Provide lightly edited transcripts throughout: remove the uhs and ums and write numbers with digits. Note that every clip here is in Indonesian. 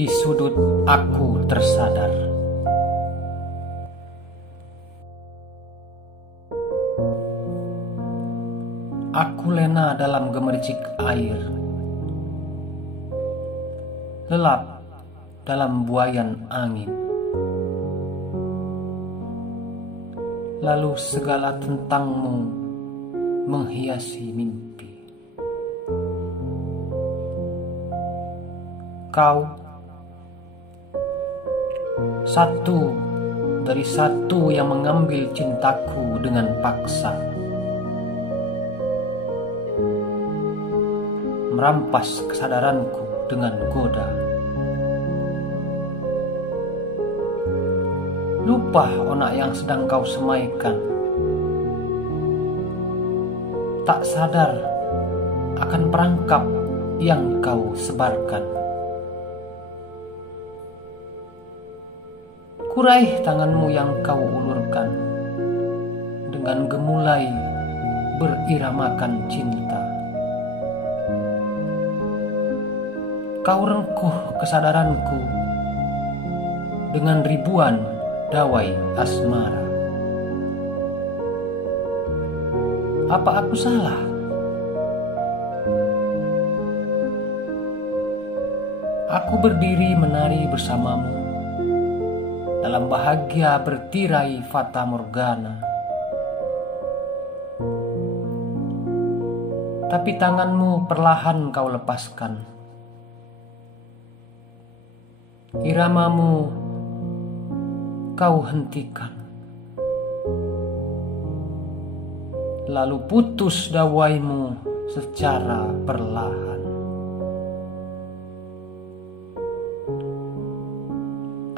Di sudut aku tersadar. Aku lena dalam gemericik air, lelap dalam buayan angin. Lalu segala tentangmu menghiasi mimpi. Kau satu dari satu yang mengambil cintaku dengan paksa, merampas kesadaranku dengan goda. Lupa onak yang sedang kau semaikan, tak sadar akan perangkap yang kau sebarkan. Kuraih tanganmu yang kau ulurkan dengan gemulai beriramakan cinta. Kau rengkuh kesadaranku dengan ribuan dawai asmara. Apa aku salah? Aku berdiri menari bersamamu dalam bahagia bertirai fata morgana. Tapi tanganmu perlahan kau lepaskan. Iramamu kau hentikan. Lalu putus dawaimu secara perlahan.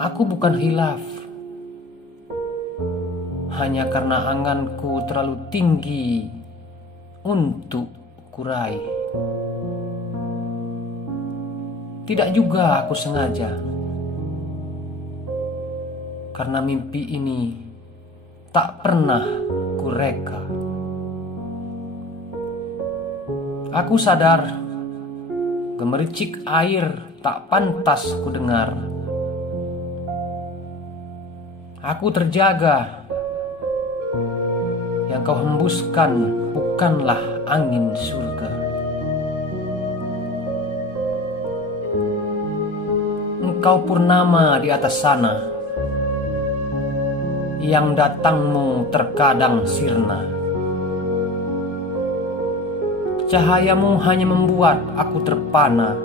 Aku bukan hilaf, hanya karena anganku terlalu tinggi untuk kuraih. Tidak juga aku sengaja, karena mimpi ini tak pernah kureka. Aku sadar gemericik air tak pantas ku dengar. Aku terjaga, yang kau hembuskan bukanlah angin surga. Engkau purnama di atas sana, yang datangmu terkadang sirna. Cahayamu hanya membuat aku terpana.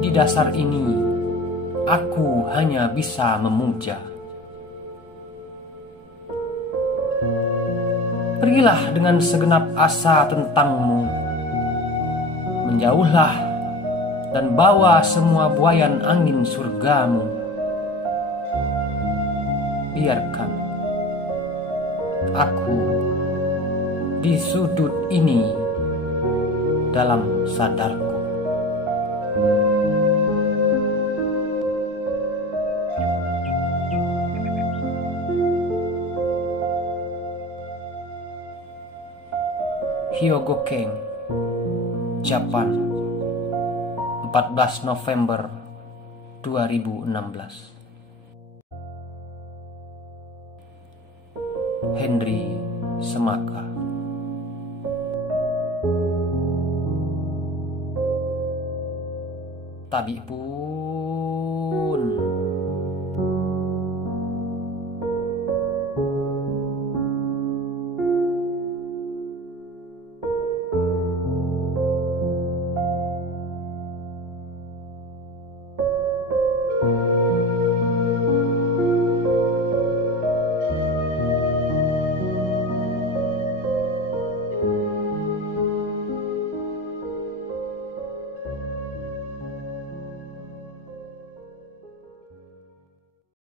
Di dasar ini aku hanya bisa memuja. Pergilah dengan segenap asa tentangmu, menjauhlah dan bawa semua buayan angin surgamu. Biarkan aku di sudut ini dalam sadarku. Hyogo-ken, Japan, 14 November 2016. Henry Semaka. Tabi'pu